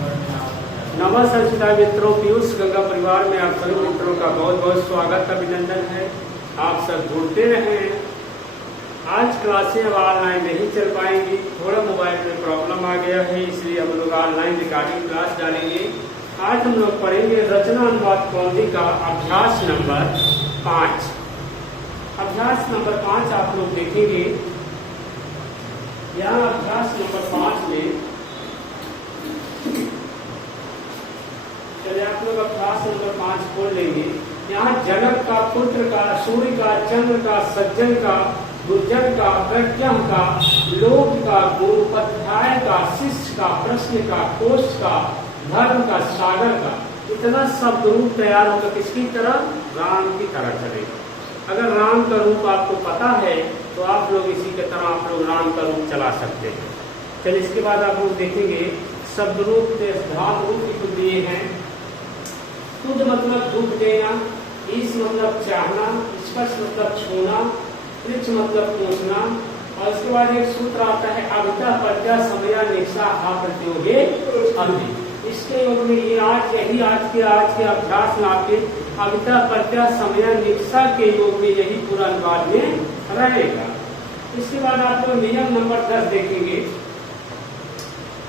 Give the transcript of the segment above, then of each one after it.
नमस्कार मित्रों, पीयूष गंगा परिवार में आप सभी मित्रों का बहुत बहुत स्वागत अभिनंदन है। आप सब जुड़ते रहें। आज क्लासें अब ऑनलाइन नहीं चल पाएंगी, थोड़ा मोबाइल में प्रॉब्लम आ गया है, इसलिए हम लोग ऑनलाइन रिकॉर्डिंग क्लास डालेंगे। आज हम लोग पढ़ेंगे रचना अनुवाद कौंदी का अभ्यास नंबर 5। अभ्यास नंबर 5 आप लोग देखेंगे। यहाँ अभ्यास नंबर 5 में चलिए आप लोग अभ्यास नंबर 5 खोल लेंगे। यहाँ जनक का, पुत्र का, सूर्य का, चंद्र का, सज्जन का, दुर्जन का, प्रज्ञ का, लोक का, गुरुपध्याय का, शिष्य का, प्रश्न का, कोश का, धर्म का, सागर का, इतना शब्द रूप तैयार होगा। किसकी तरह? राम की तरह चलेगा। अगर राम का रूप आपको पता है तो आप लोग इसी की तरह आप लोग राम का रूप चला सकते हैं। चलिए इसके बाद आप लोग देखेंगे शब्द रूप धातु रूप की कुछ दिए हैं। तुद मतलब दुख देना, ईश मतलब चाहना, स्पर्श मतलब छूना, पृच्छ मतलब पूछना, और इसके बाद एक सूत्र आता है अभिता प्रत्या समया निशा हा प्रतियोगे अभी। इसके योग में ये आज के अभ्यास में आपके अभिता प्रत्या समया निशा के योग में यही पूरा अनुवाद में रहेगा। इसके बाद आप लोग नियम नंबर 10 देखेंगे।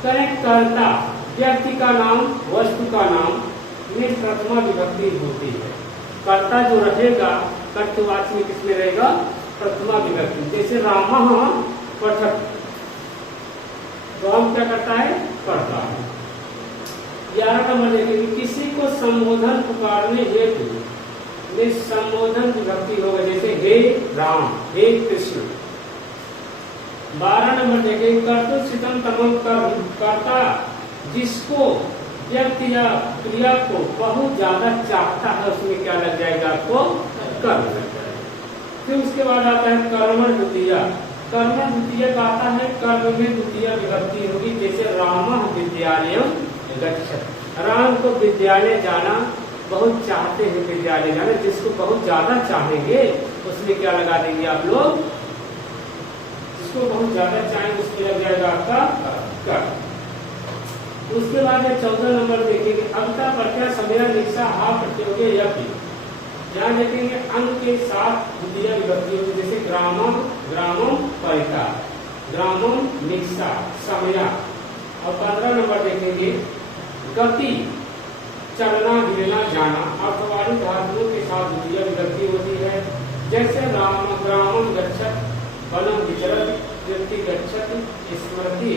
करेक्ट कर्ता व्यक्ति का नाम, वस्तु का नाम में प्रथमा विभक्ति होती है। कर्ता जो रहेगा कर्तवाची में किसमें रहेगा? प्रथमा विभक्ति। जैसे रामः पठत, राम क्या करता है? पढ़ता है। 11 नंबर देखेंगे। किसी को संबोधन पुकारने हेतु में संबोधन विभक्ति होगा, जैसे हे राम, हे कृष्ण। 12 नंबर देखेंगे। कर्तुसितम तमम कर्म, कर्ता जिसको व्यक्ति या क्रिया को बहुत ज्यादा चाहता है उसमें क्या लग जाएगा? आपको कर्म लग जाएगा। फिर उसके बाद आता है कर्मण द्वितीया। कर्मण द्वितीय का आता है कर्म में द्वितीय विभक्ति होगी, जैसे रामः विद्यालयम गच्छत। राम को विद्यालय जाना बहुत चाहते हैं, विद्यालय जाना जिसको बहुत ज्यादा चाहेंगे उसमें क्या लगा देंगे आप लोग? जिसको बहुत ज्यादा चाहेंगे उसमें लग जाएगा आपका कर्म। उसके बाद 14 नंबर देखेंगे। अभिता प्रत्या समया निशा हा प्रतियोगे यपि। यहाँ देखेंगे अंग के साथ द्वितीय विभक्ति होगी, जैसे ग्रामम, ग्रामम परिता, ग्रामम निशा समया। और 15 नंबर देखेंगे। गति चलना, हिलना, जाना अर्थवादी धातुओं के साथ द्वितीय विभक्ति होती है, जैसे राम ग्रामम गच्छत, वनम विचरत, व्यक्ति गच्छत, स्मृति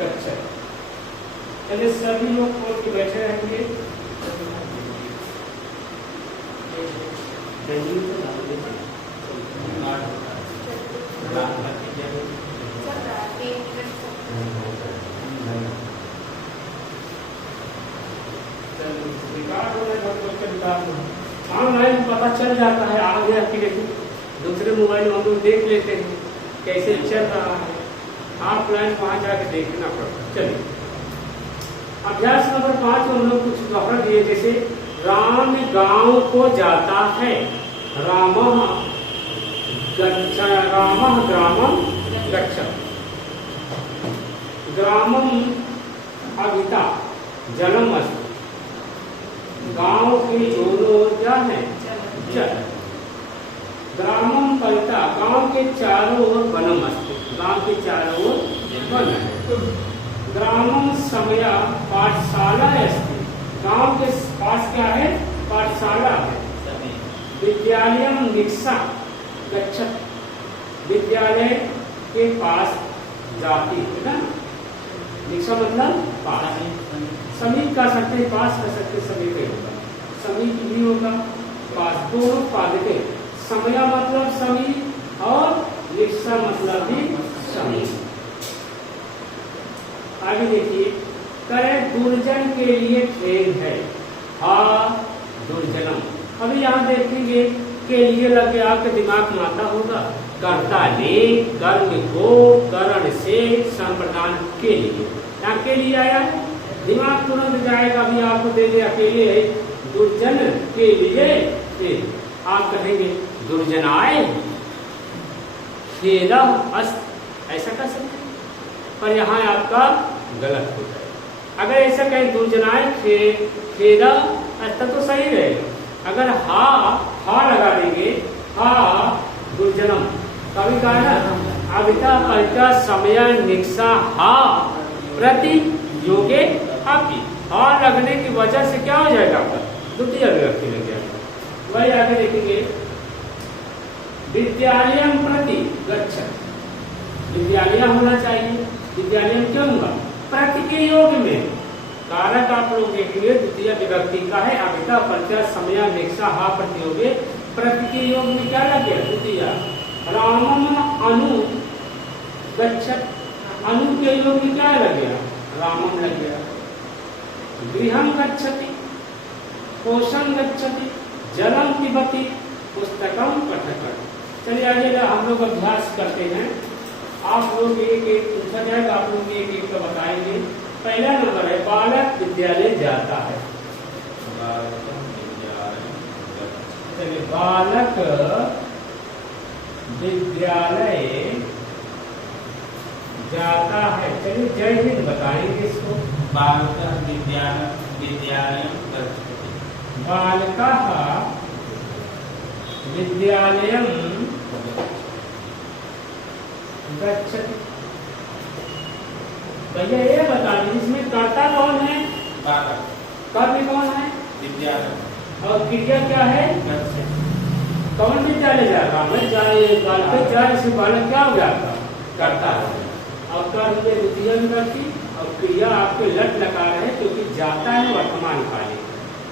गच्छत। चलिए सभी लोग खोल के बैठे रहेंगे। ऑनलाइन पता चल जाता है, आ गया कि दूसरे मोबाइल में हम लोग देख लेते हैं कैसे चल रहा है। ऑफलाइन वहां जाके देखना पड़ता। चलिए अभ्यास नंबर 5 में हम लोग कुछ उदाहरण दिए, जैसे राम गांव को जाता है, रामः ग्रामम गच्छत, ग्रामम अभिता जलम अस्ति, गांव के दोनों ओर क्या है? जल। ग्रामम परिता, गांव के चारों ओर वनम अस्ति, गांव के चारों ओर वन है। ग्रामम समया पाठशाला अस्ति, गांव के पास क्या है? पाठशाला है। विद्यालयम निक्षा गच्छत, विद्यालय के पास जाती है ना। निक्षा मतलब पास। समीप कर सकते हैं, पास कर सकते, समीप होगा, समीप भी होगा, पास, दोनों पादते। समया मतलब समीप और निक्षा मतलब भी समीप। आगे देखिए। करे दुर्जन के लिए खेल है, हा दुर्जनम। अभी यहाँ देखेंगे के लिए लग गया, आपके दिमाग में आता होगा कर्ता ने, कर्म को, करण से, संप्रदान के लिए। यहाँ के लिए आया, दिमाग तुरंत जाएगा। अभी आपको दे दिया के लिए, दुर्जन के लिए आप कहेंगे दुर्जनाय खेला अस्त, ऐसा कर सकते हैं, पर यहाँ आपका गलत हो जाएगा। अगर ऐसा कहीं दुर्जनाएं खेदा ऐसा तो सही रहेगा। अगर हा लगा देंगे, हा दुर्जनम, कभी कहा ना अविता परिता समय निक्षा हा प्रति योगे आपकी, हा लगने की वजह से क्या हो जाएगा आपका द्वितीय विभक्ति लग जाएगा। वही आगे देखेंगे, विद्यालय प्रति गच्छति, विद्यालय होना चाहिए, विद्यालय क्यों होगा प्रति के योग में, कारक आप लोग देखेंगे द्वितीय विभक्ति का है, अविता परिचय समय निक्षा हा प्रतियोगे, प्रति के योग में क्या लग गया द्वितीय। रामम अनु गच्छति, अनु के योग में क्या लग गया रामम लग गया। गृहम गच्छति, पोषण गच्छति, जलम पिबति, पुस्तकम पठति। चलिए आगे हम लोग अभ्यास करते हैं। आप लोग एक एक पूछा जाएगा, आप लोग एक एक तो बताएंगे। पहला नंबर है बालक विद्यालय जाता है। चलिए बालक विद्यालय जाता है। चलिए जय हिंद बताएंगे इसको। बालकः विद्यालयं गच्छति। बालकः विद्यालयं गच्छति। भैया ये बता दें इसमें कर्ता कौन है? बालक। कर्म कौन है? विद्यालय। और क्रिया क्या है? गच्छति। कौन विद्यालय जा रहा है? जाए बालक जाए से बालक क्या हो जाता? कर्ता है। और कर्म में द्वितीय विभक्ति और क्रिया आपके लट लगा रहे हैं क्योंकि जाता है वर्तमान कालिक।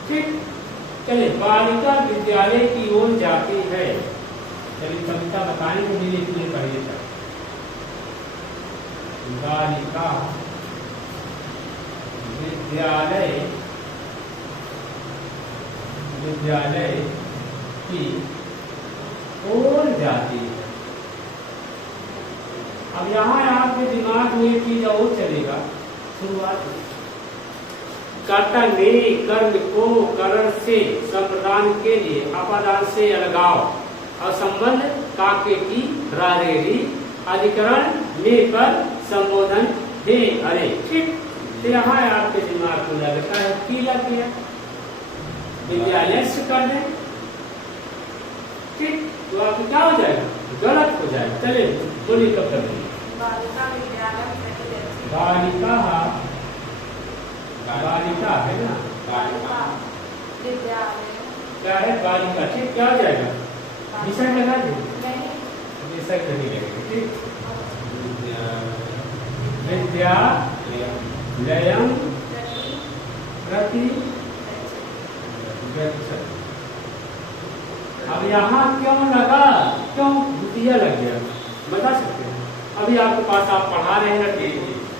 ठीक, चलिए बालिका विद्यालय की ओर जाती है। चलिए कविता बताएंगे धीरे धीरे पढ़िए तक। बालिका विद्यालय की ओर जाती है। अब यहाँ आपके दिमाग में एक चीज और चलेगा। शुरुआत कर्ता ने कर्म को करण से संप्रदान के लिए अपादान से अलगाव और संबंध काके की रारेरी अधिकरण में पर संबोधन हे अरे। ठीक, तो यहाँ आपके दिमाग को लगता है कीला किया विद्यालय से कर दे। ठीक, तो आपको क्या हो जाएगा? गलत हो जाएगा। चलिए बोलिए कब कर देंगे। बालिका बालिका है ना, बालिका क्या है बालिका। ठीक, क्या हो जाएगा? विषय लगा दे, विषय नहीं लगेगा। ठीक, विद्यालयं प्रति गच्छति। अब यहाँ क्यों लगा, क्यों द्वितीय लग गया बता सकते हैं? अभी आपके पास आप पढ़ा रहे हैं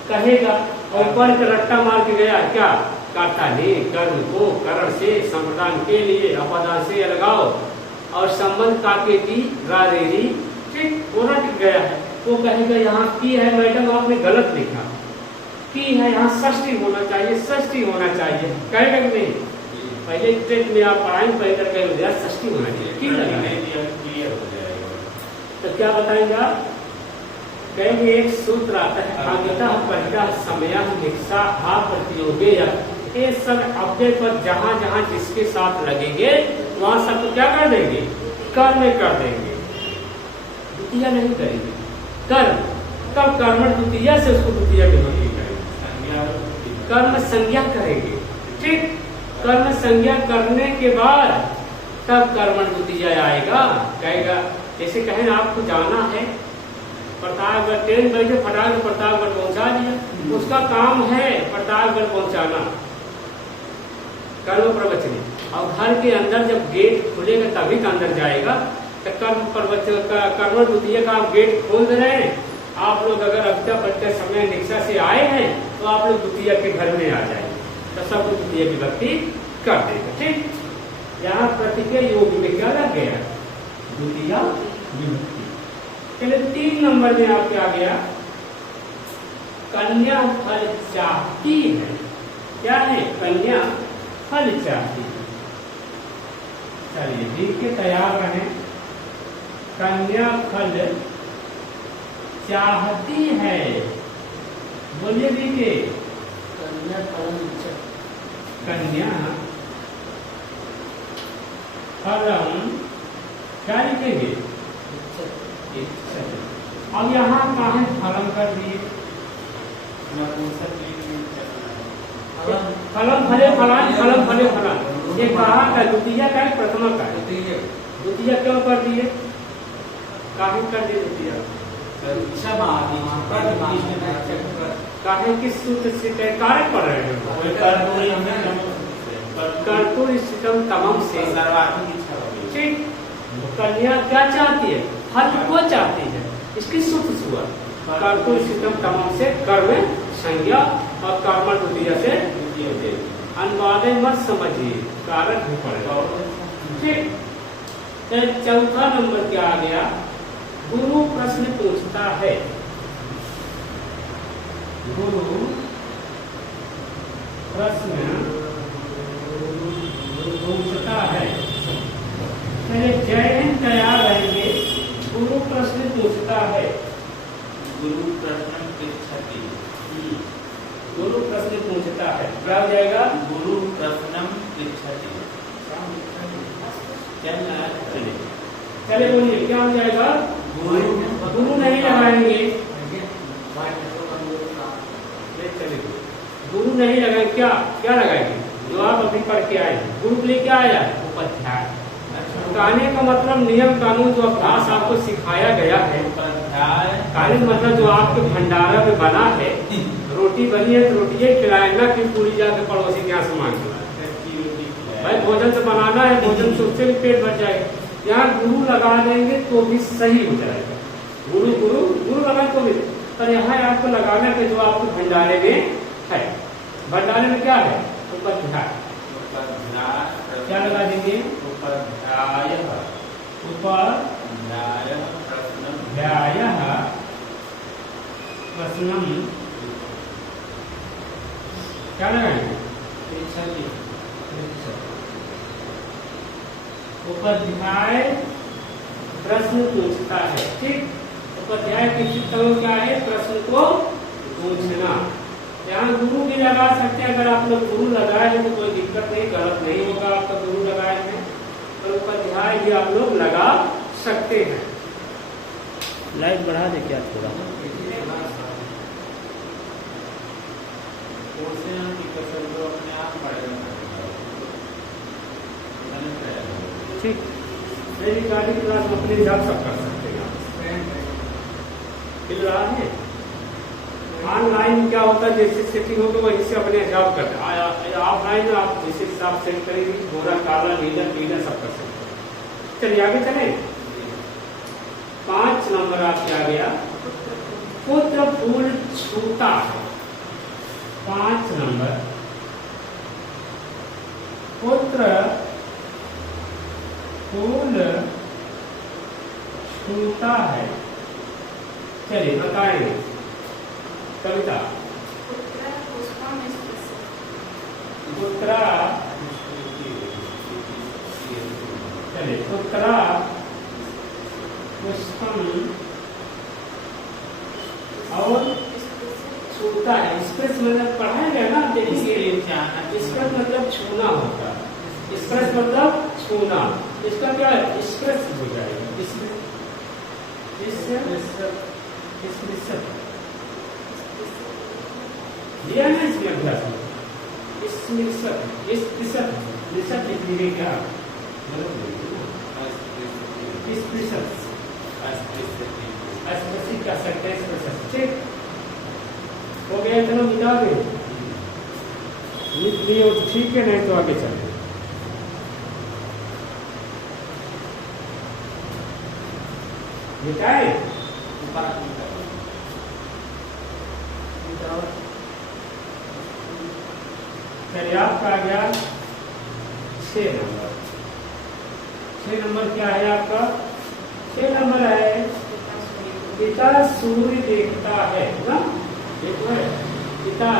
कहेगा और ऊपर का रट्टा मार के गया क्या? कर्ता ने कर्म को करण से संप्रदान के लिए अपादान से अलगाव और संबंध काके की रारेरी। ठीक, वो रट गया है। वो कहेगा यहाँ की है मैडम आपने गलत लिखा, की है यहाँ षष्ठी होना चाहिए, षष्ठी होना चाहिए। कहेगा कि नहीं? पहले स्टेट में आप पढ़ाएंगे पहले करके षष्ठी होना चाहिए। की लगा क्लियर हो जाएगा। तो क्या बताएंगे आप? कहेंगे एक सूत्र आता है अविता परिता समय निक्षा हा प्रतियोगे। ये सब अव्यय पर जहाँ जहाँ जिसके साथ लगेंगे वहां सबको क्या कर देंगे? कर्म कर देंगे, द्वितीय नहीं करेंगे। कर्म कब? कर्म द्वितीय से उसको द्वितीय विभक्ति करेंगे, कर्म संज्ञा करेंगे। ठीक, कर्म संज्ञा करने के बाद तब कर्म द्वितीय आएगा। कहेगा जैसे कहें आपको जाना है प्रतापगढ़, ट्रेन बैठे फटाक प्रतापगढ़ पहुंचा दिया, उसका काम है प्रतापगढ़ पहुंचाना, कर्म प्रवचन। और घर के अंदर जब गेट खुलेगा तभी तो अंदर जाएगा। तो कर्म प्रवचन का कर्म द्वितीय का आप गेट खोल दे रहे हैं। आप लोग अगर अविता परिचय समय निक्षा से आए हैं तो आप लोग द्वितीय के घर में आ जाएंगे, तो सब द्वितीय विभक्ति कर देगा। ठीक, यहाँ प्रति के योग में क्या लग गया? द्वितीय विभक्ति। चलिए 3 नंबर में आपके आ गया कन्या फल चाहती है। क्या है? कन्या फल चाहती है। चलिए लिख के तैयार रहें। कन्या फल चाहती है, बोलिए दीजिए। कन्या फलम क्या लिखेंगे? इच्छति। अब यहाँ कहाँ है फलम कर दिए, फलम फले फलान, फलम फले फलान, ये कहाँ का द्वितीय का है प्रथमा का है? द्वितीय क्यों कर दिए, काहे कर दिए द्वितीय? काहे किस सूत्र से कारक पढ़ रहे हैं? कर्तुर स्थितम तमम से सर्वात्मक इच्छा होगी। ठीक, कन्या क्या चाहती है? फल को चाहती है, इसकी सूत्र से हुआ कर्तुर स्थितम तमम से कर्म संज्ञा और कर्म द्वितीय से अनुवादे मत समझिए, कारक भी पड़ेगा। ठीक, तो चौथा नंबर क्या आ गया? गुरु प्रश्न पूछता है, गुरु प्रश्न पूछता है। पहले जय हिंद तैयार रहेंगे, गुरु प्रश्न पूछता है, गुरु प्रश्न पृच्छति। गुरु प्रश्न पूछता है, क्या हो जाएगा? गुरु प्रश्नम पृच्छति। चले बोलिए क्या हो जाएगा? गुरु नहीं लगाएंगे, गुरु नहीं लगाएंगे, क्या क्या लगाएंगे? जो आप अभी पढ़ के आए, गुरु के लिए क्या आया? उपाध्याय। कहने का मतलब नियम कानून जो अभ्यास आपको सिखाया गया है, कानून मतलब जो आपके भंडारा में बना है, रोटी बनी है तो रोटी खिलाएगा कि पूरी जाके पड़ोसी के यहाँ सामान भाई भोजन से बनाना है, भोजन से उससे भी पेट भर जाएगा। यहाँ गुरु लगा देंगे तो भी सही हो जाएगा, गुरु गुरु गुरु लगाए तो भी, पर यहाँ आपको लगाना है जो आपके भंडारे में है। भंडारे में क्या है? उपाध्याय। क्या लगा देंगे? उपाध्याय प्रश्नम क्या लगाएंगे? उपाध्याय प्रश्न पूछता है। ठीक, उपाध्याय की चित्तों क्या है? प्रश्न को पूछना। यहाँ गुरु भी लगा सकते हैं, अगर आप लोग गुरु लगाए हैं तो कोई दिक्कत नहीं, गलत नहीं होगा आपका गुरु लगाए हैं, तो उपाध्याय भी आप लोग लगा सकते हैं। लाइट बढ़ा दे क्या थोड़ा? ठीक, मेरी गाड़ी क्लास अपने हिसाब सब कर सकते हैं। हिल रहा है ऑनलाइन क्या होता है, जैसे सेटिंग होगी वही से अपने हिसाब करते हैं। ऑफलाइन आप जैसे हिसाब सेट करेंगे, गोरा काला नीला पीला सब कर सकते हैं। चलिए आगे चले। 5 नंबर आपके आ गया, पुत्र फूल छूता है। 5 नंबर, पुत्र फूल छूता है। चलिए बताएंगे कविता। पुत्रा, चलिए पुत्रा पुष्पम और छूता है। स्पर्श मतलब पढ़ाएंगे ना, देखिए स्पर्श मतलब छूना होता है, स्पर्श मतलब छूना, इसका क्या है? स्पर्श हो जाएगा। दिया ना इसमें अभ्यास में, लिखिए क्या? कर सकते हैं। ठीक हो गया, इतना मिटा दे, लिख लिए तो ठीक है, नहीं तो आगे चलते। मिटाए चलिए आपका आ गया 6 नंबर। 6 नंबर क्या है आपका? 6 नंबर है पिता सूर्य देखता है ना, देखो है पिता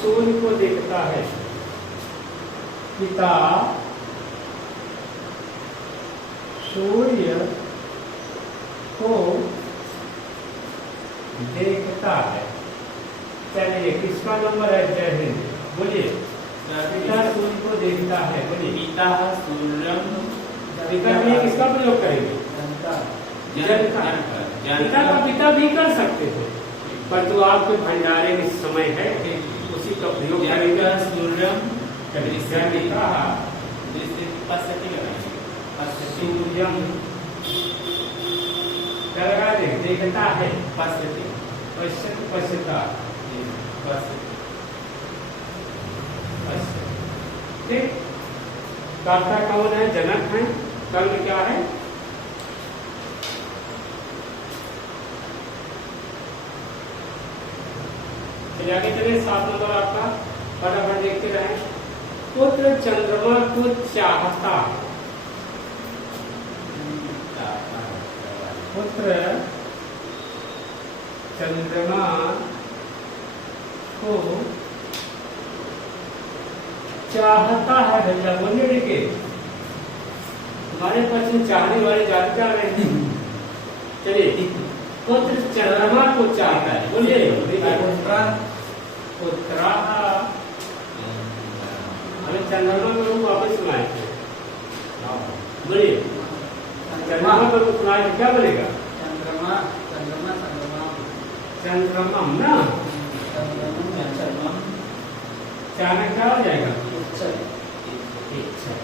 सूर्य को देखता है। पिता सूर्य को देखता है। चलिए किसका नंबर है? जय हिंद। बोलिए पिता सूर्य को देखता है, बोलिए पिता सूर्यम पिता में किसका प्रयोग करेंगे? जन का। पिता का पिता भी कर सकते थे, पर जो आपके भंडारे में समय है उसी का प्रयोग करेंगे। सूर्यम सूर्यम क्या लगा दे? देखता है, पश्यति पश्यति पश्यता, ठीक। कर्ता कौन है? जनक है। कर्म क्या है? चलिए आगे चलिए, 7 नंबर आपका, फटाफट देखते रहे। पुत्र चंद्रमा को चाहता है। पुत्र चंद्रमा को चाहता है। भैया बोलिए, देखिए हमारे पास में चाहने वाले जाते आ रहे हैं। चलिए, पुत्र चंद्रमा को चाहता है, बोलिए पुत्रा। हमें चंद्रमा को वापस सुनाए थे, बोलिए चंद्रमा को सुनाए थे, क्या बोलेगा? चंद्रमा चंद्रमा चंद्रमा चंद्रमम ना, चाहना क्या हो जाएगा? इच्छा।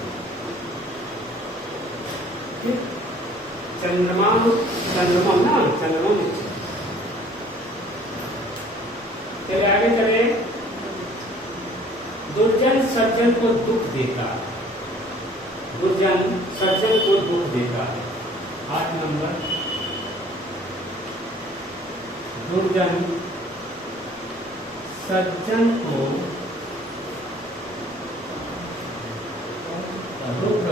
चंद्रमा चंद्रमम ना, चंद्रमम इच्छा। चलिए आगे चले। दुर्जन सज्जन को दुख देता है। दुर्जन सज्जन को दुख देता है। 8 नंबर, दुर्जन सज्जन को दुख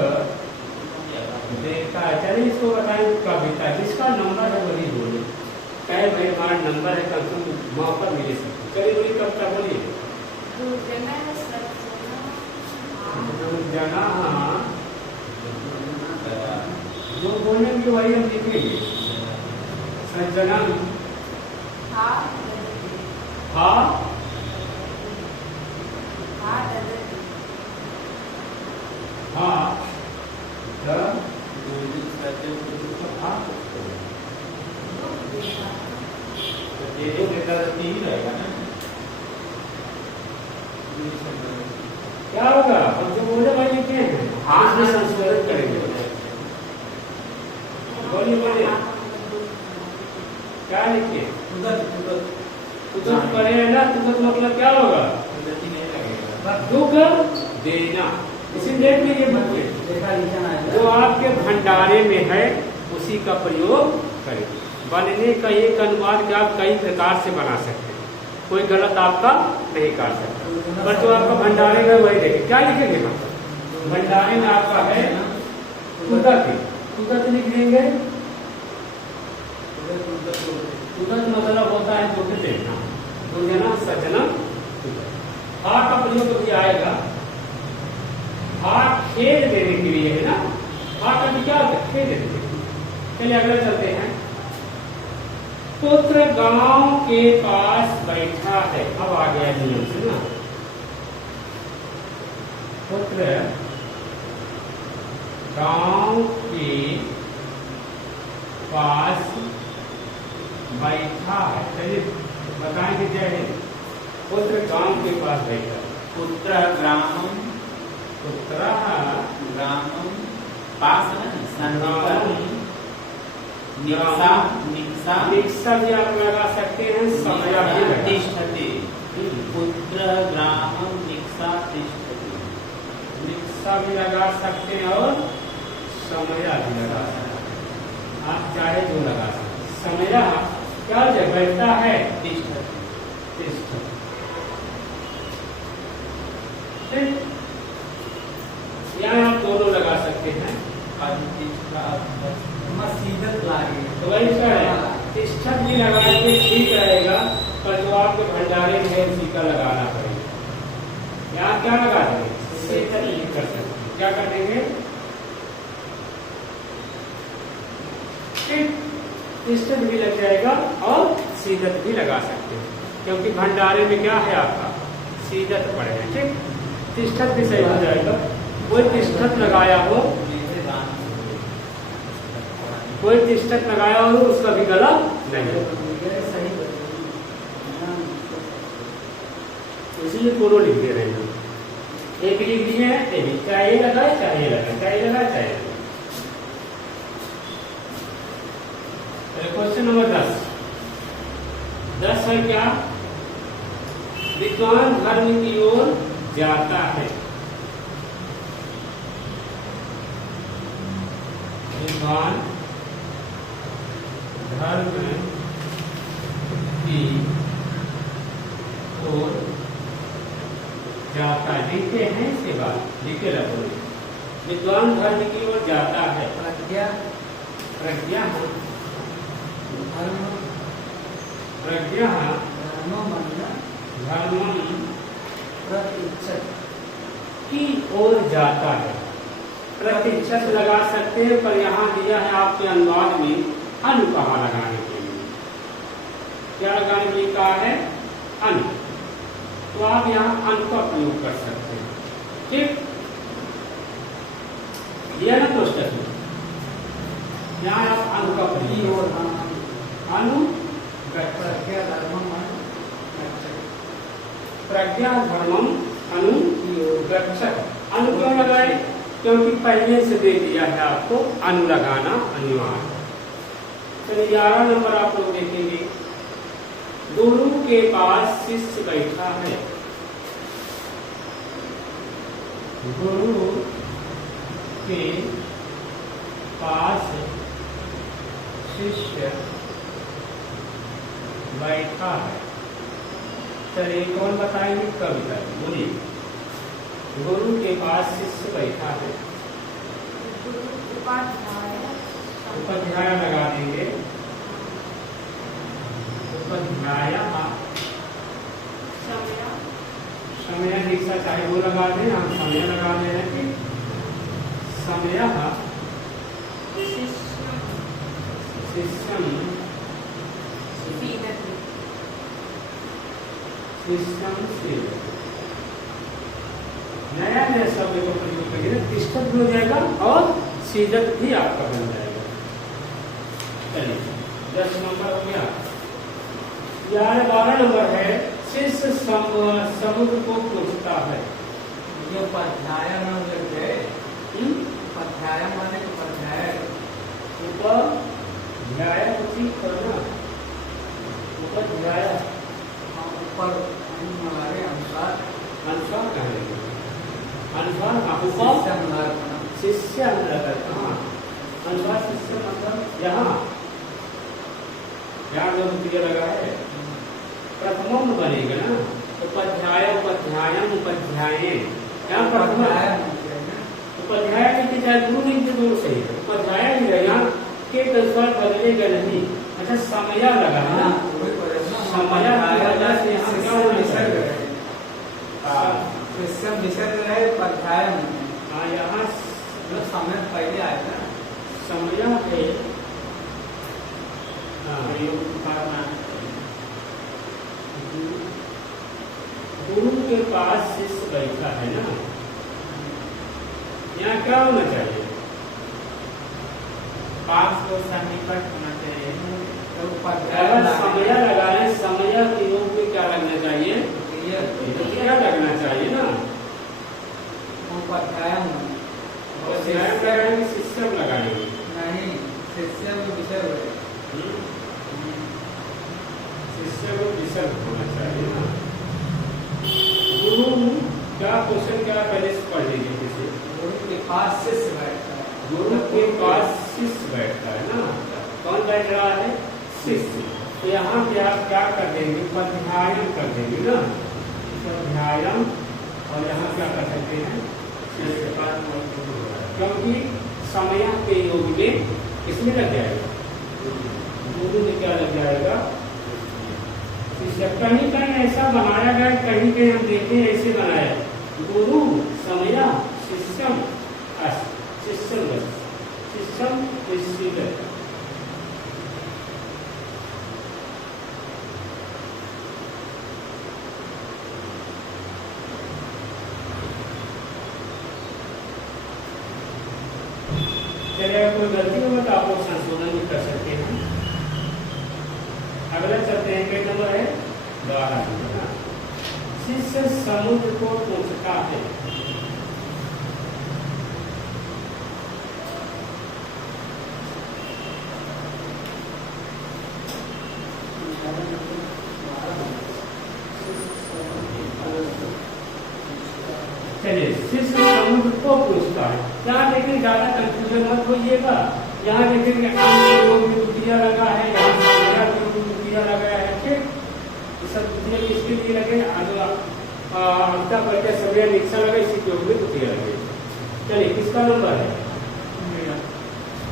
देता है। चलिए इसको बताएं कविता, जिसका नंबर है वही बोले। कहे भाई हमारा नंबर है, कम से कम मौका मिले सकते। चलिए बोलिए कविता, बोलिए। जना जो बोलेंगे वही हम लिखेंगे। सज्जनम हाँ हाँ ये जो देता तो 3 रहेगा ना। क्या होगा? हम जो बोले वही लिखे हैं, हाथ में संशोधित करेंगे। बोलिए बोलिए क्या लिखे? तुगत पढ़े ना, तुगत मतलब क्या होगा? दुख देना। इसी देख लीजिए बच्चे, जो आपके भंडारे में है उसी का प्रयोग करें। बनने का एक अनुवाद के आप कई प्रकार से बना सकते हैं, कोई गलत आपका नहीं कर सकता। पर जो आपका भंडारे में वही देखें, क्या लिखेंगे? भंडारे में आपका है तुगत, तुगत लिख देंगे। तुगत मतलब होता है दुख देना। दुर्जना सज्जनम तुगत। हा का प्रयोग भी आएगा, हा खेद देने के लिए है ना। हा का भी क्या होता है? खेद देने के लिए। चलिए अगला चलते हैं। पुत्र गांव के पास बैठा है। अब आ गया नियम से ना। पुत्र गांव के पास बैठा है। चलिए बताएंगे क्या है? पुत्र गांव के पास बैठा है। पुत्र ग्रामम, पुत्र ग्रामम पास है ना, सन्निकटम, निक्सा निक्सा निक्सा भी आप लगा सकते हैं, समय भी लगा। तिष्ठति। पुत्र ग्रामम निक्सा तिष्ठति। निक्सा भी लगा सकते हैं और समय भी लगा सकते हैं। आप चाहे जो लगा सकते हैं। समय क्या है? बैठता है। तिष्ठति। तिष्ठति। यहाँ आप दोनों लगा सकते हैं। तो वही है, तिष्ठत भी लगाएंगे ठीक रहेगा, पर जो आपके भंडारे में है उसी का लगाना पड़ेगा। यहाँ क्या लगा देंगे? शीतल नहीं कर सकते। क्या कर देंगे? तिष्ठत भी लग जाएगा और शीतल भी लगा सकते हैं, क्योंकि भंडारे में क्या है आपका? सीधत पड़ेगा। ठीक, तिष्ठत भी सही हो जाएगा। कोई तिष्ठत लगाया हो, कोई तिष्ठत लगाया हो उसका भी गलत नहीं, इसलिए दोनों लिख दे रहे हैं। एक लिख दिए हैं, चाहे लगाए चाहे लगाए, चाहे लगाए चाहे लगाए। क्वेश्चन नंबर 10 है क्या? विद्वान धर्म की ओर जाता है। विद्वान धर्म की ओर जाता है। लिखते हैं इसके बाद, लिखे रखो। विद्वान धर्म की ओर जाता है। प्रज्ञा, प्रज्ञा धर्म, प्रज्ञा धर्म प्रतिच्छत की ओर जाता है। प्रतिच्छत लगा सकते हैं, पर यहाँ दिया है आपके अनुवाद में अनु कहा लगाने के लिए। क्या लगाने के लिए कहा है? अनु। तो आप यहाँ अनु का प्रयोग कर सकते हैं। ठीक, दिया ना क्वेश्चन में, यहाँ आप अनु का प्रयोग, अनु प्रज्ञा धर्मम, प्रज्ञा धर्मम अनु गच्छत। अनु क्यों लगाए? क्योंकि पहले से दे दिया है आपको अनु लगाना अनिवार्य। चलिए 11 नंबर आप लोग देखेंगे। गुरु के पास शिष्य बैठा है। गुरु के पास शिष्य बैठा है। चलिए कौन बताएंगे? कविता बोलिए। गुरु के पास शिष्य बैठा है। उपाध्याय लगा देंगे। उपाध्याय, समय दीक्षा चाहे वो लगा दें, हम समय लगा दे रहे हैं। समय शिष्यम नया नया शब्द को प्रयोग करिए। तिष्ठत भी हो जाएगा और सीधत भी आपका बन जाएगा। चलिए 10 नंबर हो गया। 12 नंबर है। शिष्य समुद्र को पूछता है। ये उपाध्याय उपाध्याय माने उपाध्याय, उपाध्याय कुछ करना, उपाध्याय ऊपर अनुसार, अनुसार कहेंगे, अनुसार शिष्य अनुसार शिष्य मतलब यहाँ लगा है। प्रथम बनेगा ना, उपाध्याय उपाध्यायम उपाध्याय। यहाँ प्रथम उपाध्याय लिखते चाहे गुरु लिखते दोनों सही है। उपाध्याय भी है, यहाँ के स्वर बदलेगा नहीं। अच्छा समय लगा है ना, समय विसर्ग है उपाध्याय। हाँ यहाँ समय पहले आएगा, समय है। गुरु के पास शिष्य बैठा है ना, यहाँ क्या होना चाहिए? पास को सन्निकट होना चाहिए। तो समय लगा रहे, समय के योग में क्या लगना चाहिए? क्या लगना चाहिए ना, उपाध्याय लगाएंगे, शिष्यम लगाएंगे नहीं, शिष्य विसर्ग, शिष्य को विसर्ग होना चाहिए ना। गुरु क्या क्वेश्चन क्या पहले से पढ़ लीजिए। किसी गुरु के पास शिष्य बैठता है, गुरु के पास शिष्य बैठता है ना। कौन बैठ रहा है? शिष्य। तो यहाँ पे आप क्या कर देंगे? उपाध्यायम कर देंगे ना, उपाध्यायम। और यहाँ क्या कर सकते हैं? क्योंकि समय के योग में किसमें लग जाएगा? गुरु में क्या लग जाएगा? शिष्य। कहीं कहीं ऐसा बनाया गया, कहीं कहीं हम देखे ऐसे बनाया, गुरु समय शिष्यम शिष्यम शिष्यम शिष्य। अगर कोई गलती हो तो आप लोग संशोधन भी कर सकते हैं। अगला चलते हैं, कई नंबर है 12। शिष्य समुद्र को पूछता है। चलिए, शिष्य समुद्र को पूछता है। यहाँ देखिए ज्यादा कंफ्यूजन मत होइएगा। यहाँ देखेंगे द्वितीय लगा है, यहाँ द्वितीय लगा है। ठीक, सब द्वितीय किसके लिए लगे? अंता प्रत्यय समय निक्षा लगे, इसी के ऊपर द्वितीय लगे। चलिए, किसका नंबर है?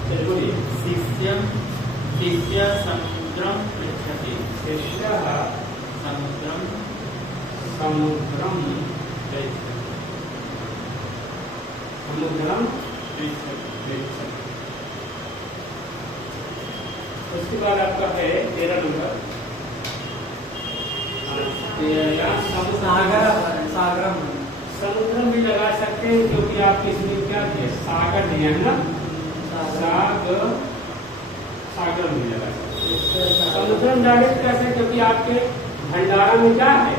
चलिए बोलिए। शिष्यं शिष्य समुद्रं पृच्छति। शिष्य समुद्रं समुद्रम पृच्छति। समुद्रम पृच्छति। उसके बाद आपका है 13 नंबर। सागरम समुद्रम भी लगा सकते हैं, क्योंकि आप इसमें क्या दिए? सागर दिए है ना, सागर भी लगा सकते हैं। समुद्रम डायरेक्ट कैसे? क्योंकि आपके भंडारा में क्या है?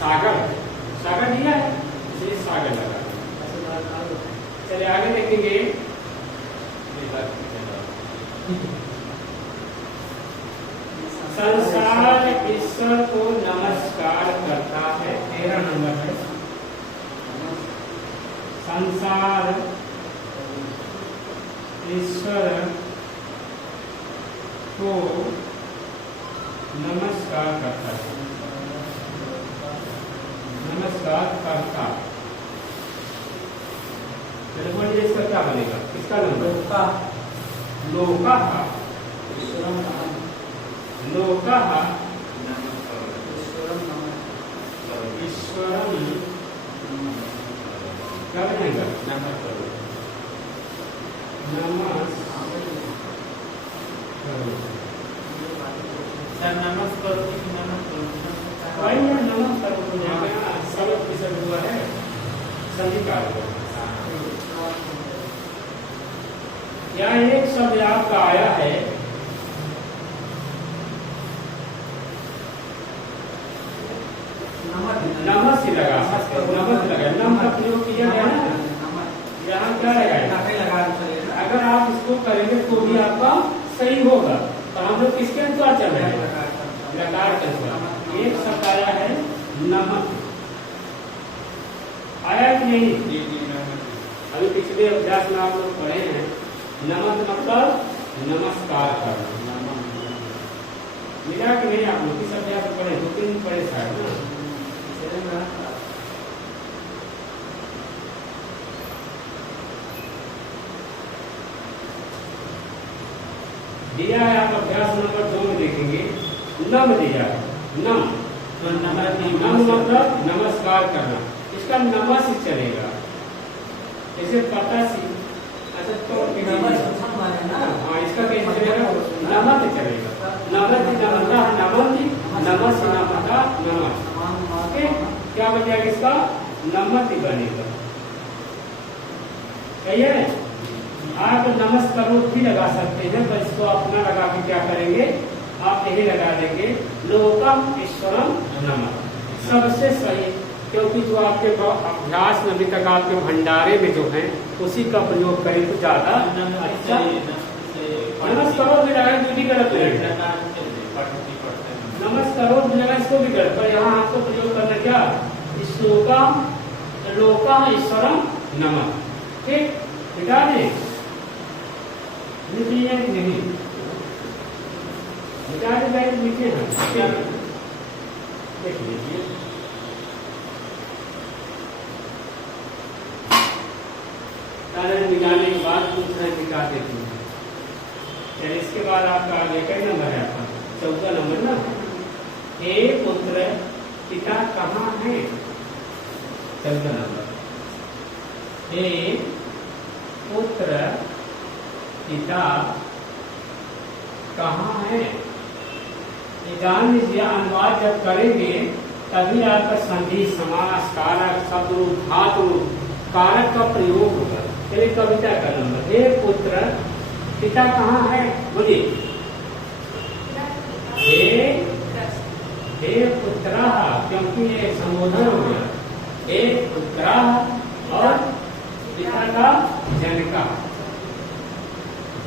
सागर, सागर दिया है, इसलिए सागर लगा। चलिए आगे देखेंगे। संसार ईश्वर को नमस्कार करता है। 13 नंबर है। संसार ईश्वर को नमस्कार करता है। नमस्कार करता। चलिए बोलिए, इसका क्या बनेगा? किसका नंबर? लोका लोका ईश्वरम क्या बनेगा? सर नमस्कार कि नमस्कार? भाई ये नमस्कार हो जाएगा। सब किसका हुआ है? सभी का हुआ। यहाँ एक शब्द आपका आया है, नमस ही लगा सकते हो। नमस लगा, नम का प्रयोग किया गया ना, यहाँ क्या लगाया? अगर आप इसको करेंगे तो भी आपका सही होगा। तो हम लोग किसके अनुसार चल रहे हैं? लकार के अनुसार। एक शब्द आया है नमक, आया कि नहीं? अभी पिछले अभ्यास में आप लोग पढ़े हैं, नमक मतलब नमस्कार करना। मिला कि नहीं? आप लोग किस अभ्यास में पढ़े? 2-3 पढ़े शायद ना। दिया है, आप अभ्यास नंबर 2 में देखेंगे। नम दिया है, नम नम मतलब नमस्कार करना। इसका नमस ही चलेगा, जैसे पता सी। अच्छा तो हाँ, इसका कैसे चलेगा? नमक चलेगा। नमक नमता नमन नमस नमता नमस। ओके, क्या बन जाएगा? इसका नमक ही बनेगा। सही है। आप नमस्कार भी लगा सकते हैं, पर इसको अपना लगा के क्या करेंगे? आप यही लगा देंगे लोकम ईश्वरम नमः। सबसे सही, क्योंकि जो आपके अभ्यास में अभी तक आपके भंडारे में जो है उसी का प्रयोग करें तो ज्यादा अच्छा। नमस्कारों भी लगा, जो भी गलत रहेगा। नमस्कारों भी लगा, इसको भी गलत। पर यहाँ आपको प्रयोग करना क्या? लोकम ईश्वरम नमः। ठीक, मिटा दें नहीं मिटा दे भाई, नीचे है। देख लीजिए, कारण निकालने के बाद पूछ रहे मिटा देती हूँ। चलिए, इसके बाद आपका आगे का नंबर है आपका 14 नंबर ना। हे पुत्र पिता कहाँ है? 14 नंबर। हे पुत्र पिता कहाँ है? जान लीजिए, अनुवाद जब करेंगे तभी आपका संधि, समास, कारक, शब्द रूप, धातु रूप, कारक का प्रयोग होगा। चलिए कविता का नंबर। हे पुत्र, पिता कहाँ है? बोलिए। हे पुत्र, क्योंकि ये संबोधन हो गया। हे पुत्र और पिता का जनका।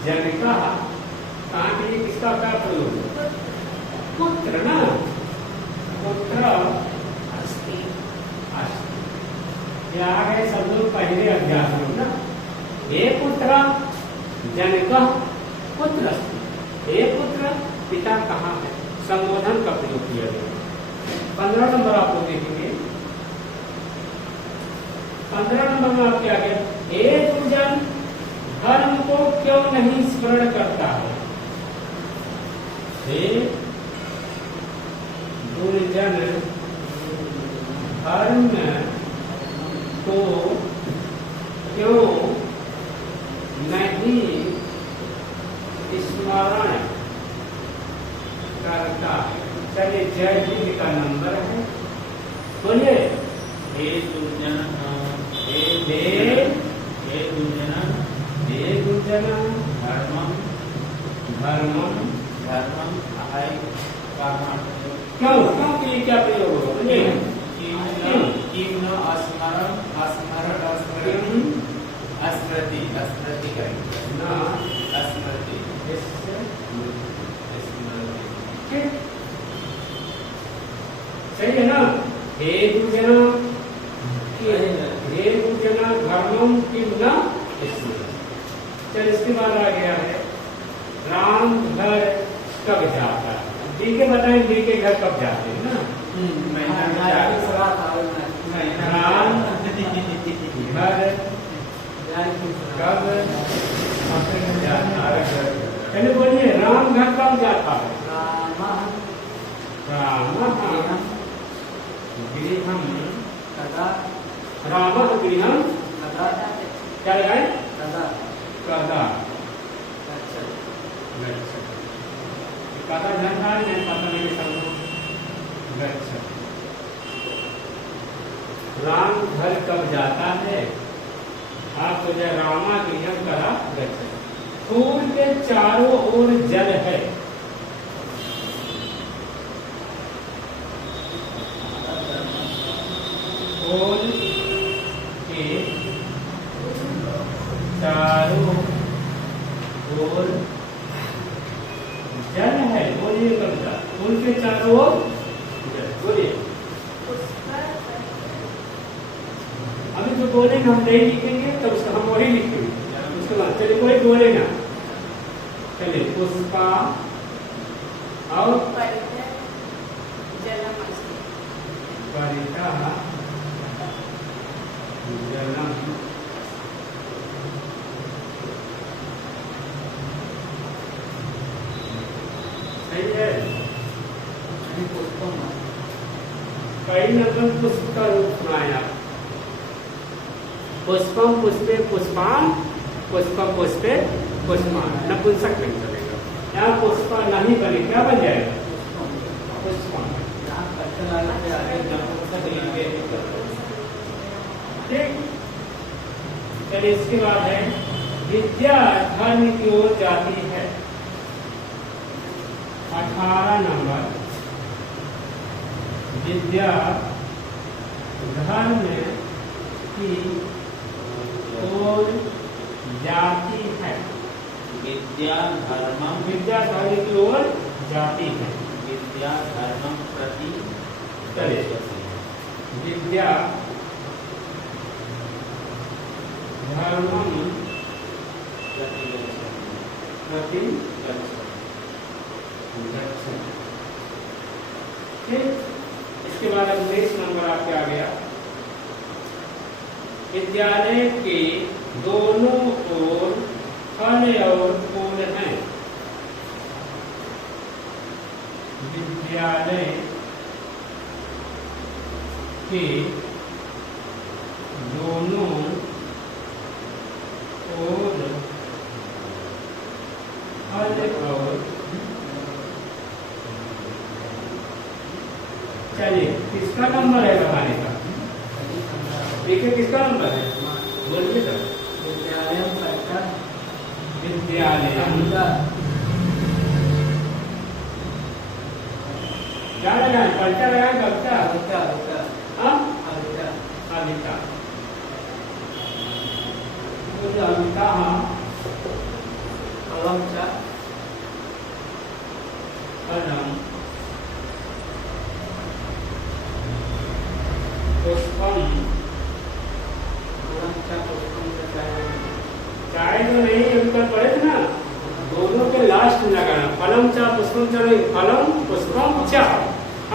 जनका कहाँ के लिए किसका क्या प्रयोग? पुत्र ना, पुत्र अस्ति। ये आ गए सब लोग पहले अभ्यास में ना। हे पुत्र जनका पुत्र अस्ति। हे पुत्र, पिता कहाँ है? संबोधन का प्रयोग किया गया। 15 नंबर आप लोग देखेंगे। 15 नंबर में आप क्या गया? हे दुर्जन, धर्म को क्यों नहीं स्मरण करता है? हे दुर्जन, धर्म को क्यों नहीं स्मरण करता है? चलिए, जय जी का नंबर है, बोलिए। हे दुर्जन, हे दुर्जन, धर्मम अहाय क्यों क्यों के लिए क्या प्रयोग होगा? बोलिए। किम न अस्मृति करेंगे ना अस्मृति। सही है ना? हे दुर्जना, हे दुर्जना धर्मम किम न स्मृति। चल, इसके बाद आ गया है राम घर कब जाता है? डी के बताएं, डी के घर कब जाते हैं ना? राम घर कब जाता है? चलिए बोलिए, राम घर कब जाता है? राम गृहम राम गृहम क्या लगाए? कदा कदा जानता है? नहीं पता नहीं सबको। राम घर कब जाता है? आपको जो रामा गृहम करा गच्छ। फूल के चारों ओर जल है। फूल के चारों ओर जल है। बोलिए कविता। फूल के चारों ओर जल, बोलिए। अभी जो बोलेंगे हम नहीं लिखेंगे, तब उसका हम वही लिखेंगे। उसके बाद चलिए कोई बोलेगा। चलिए, पुष्पा और परिता जलम। सही है। कई नंबर पुष्प का रूप सुनाया। पुष्पम पुष्पे पुष्पान, पुष्पम पुष्पे पुष्पान। नपुंसक नहीं चलेगा। यहाँ पुष्पा नहीं बने, क्या बन जाएगा? पुष्पान। ठीक। चलिए, इसके बाद है विद्या धर्म की ओर जाती है। 18 नंबर, विद्या धर्म की ओर जाती है। विद्या धर्मम की ओर जाती है। विद्या धर्मम प्रति विद्या धर्मम प्रति ठीक। इसके बाद 19 नंबर आपके आ गया। विद्यालय के दोनों ओर फल और फूल हैं। विद्यालय के दोनों ओर फल और चलिए, किसका नंबर है बताने का? देखिए किसका नंबर है, बोलिए सर। विद्यालयं परितः विद्यालयं अभिता क्या लगाए पलटा लगाए कविता अभिता अभिता हाँ अभिता अमिता मुझे अमिता हाँ फलं च फलम पुष्पम फलं च पुष्पं च चायं चाय तो नहीं अभी तक पढ़े थे ना दोनों के लास्ट में लगाना फलम चा पुष्पम चा नहीं फलम पुष्पम चा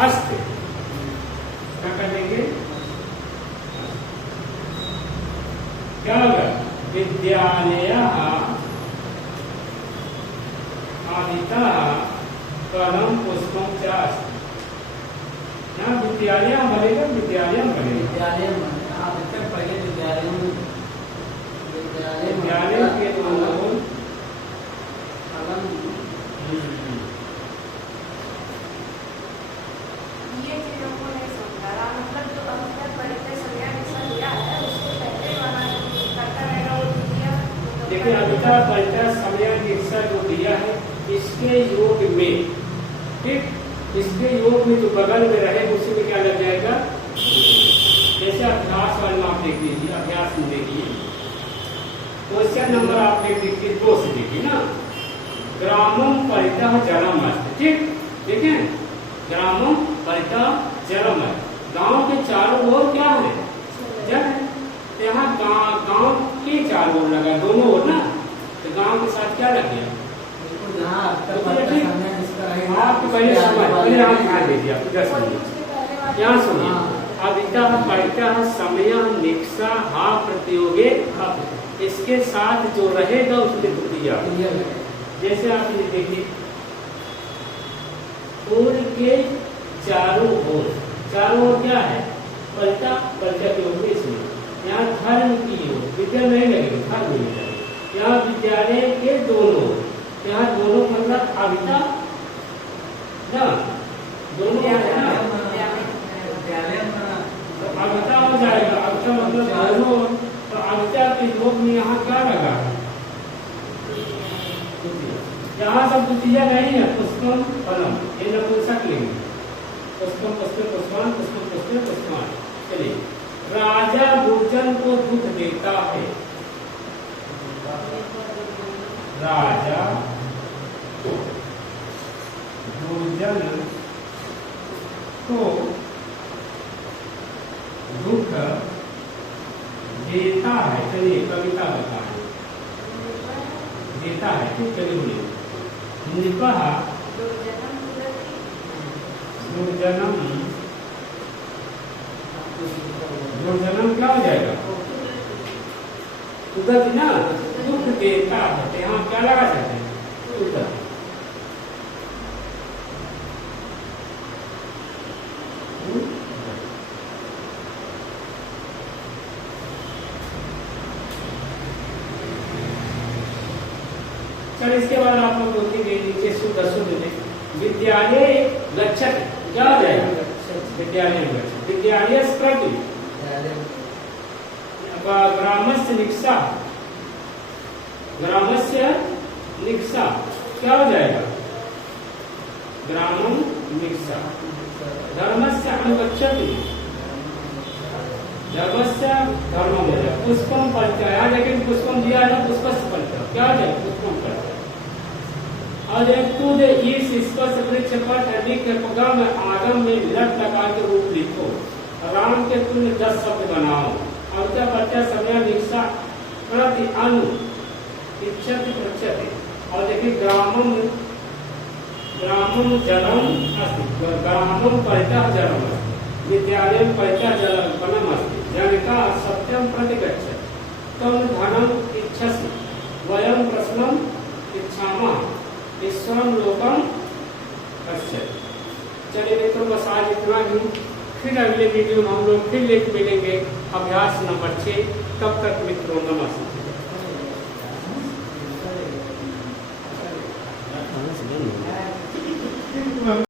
अस्त क्या कर देंगे क्या होगा विद्यालयः आदितः फलम पुष्पम चा अस्त यहाँ विद्यालय बनेगा विद्यालय बनेगा विद्यालयं अभितः पहले विद्यालयं विद्यालय के दोनों फलं ये चीजों को नहीं समझा रहा मतलब जो अभी तक परिचय संज्ञा जैसा लिया है उसके पहले वाला जो करता रहेगा वो दिया देखिए अभिता परिचय समय दीक्षा जो दिया है इसके योग में ठीक इसके योग में जो बगल में रहे उसी में क्या लग जाएगा जैसे अभ्यास वाले में आप देख लीजिए अभ्यास में देखिए क्वेश्चन नंबर आप देखिए 2 से देखिए ना ग्रामम परितः जलम अस्ति ठीक देखिए ग्रामम परितः जलम है गांव के चारों ओर क्या है जल है तो यहाँ गांव के चारों ओर लगा दोनों ओर ना तो गांव के साथ क्या लग गया बिल्कुल जहाँ अभितः परितः संज्ञा जिसका रहेगा आपके पहले समझ पहले आप ध्यान दीजिए आप इधर सुनिए उसके पहले वाला यहाँ सुनिए अभिता परिता समय निक्षा हा प्रतियोगे अप इसके साथ जो रहेगा उसमें द्वितीया जैसे आप ये देखिए पूर्व के चारों ओर क्या है परिता परिता के ओर इसमें यहाँ धर्म की ओर विद्या नहीं लगेगी धर्म नहीं लगेगी यहाँ विद्यालय के दोनों यहाँ दोनों मतलब अभिता ना दोनों है ना तो अभिता हो जाएगा अभिता मतलब दोनों तो अभिता के योग में यहाँ क्या लगा यहाँ सब द्वितीय नहीं है पुष्पम फलम ये नपुंसक लिंग पुष्पम पुष्पम पुष्पान पुष्पम पुष्पम पुष्पान चलिए राजा भोजन को दुख देता है राजा भोजन को दुख देता है चलिए कविता बताएं देता है ठीक चलिए बोलिए निपह दुर्जनम दुर्जनम क्या हो जाएगा उदत ना दुख देता है तो यहाँ क्या लगा सकते हैं उदत सर इसके बाद आप लोग बोलते नीचे शुद्ध विद्यालय गच्छति क्या हो जाएगा विद्यालय गच्छति विद्यालय प्रति ग्रामस्य निक्षा ग्रामस्य निक्षा क्या हो जाएगा ग्रामम निक्षा धर्मस्य अनुगच्छति धर्मस्य धर्म हो जाए पुष्पम परिचय यहाँ लेकिन पुष्पम दिया है पुष्पस्य परिचय क्या हो जाए पुष्पम परिचय और खुद इस स्पर्श वृक्ष पर ठंडी के पगम आगम में लट लगा के रूप लिखो राम के तुल्य 10 शब्द बनाओ अवचा बच्चा समय निक्षा प्रति अनु इच्छति प्रक्षति और देखिए ग्रामम ग्रामम जलम अस्ति ग्रामम परितः जलम विद्यालय परितः जलम अस्ति जनिका सत्यम प्रति गच्छति तम धनम इच्छसि वयम प्रश्नम इच्छामः ईश्वरम लोकम पश्यति चलिए मित्रों बस आज इतना ही फिर अगले वीडियो में हम लोग फिर लेके मिलेंगे अभ्यास नंबर 6 तब तक मित्रों नमस्ते।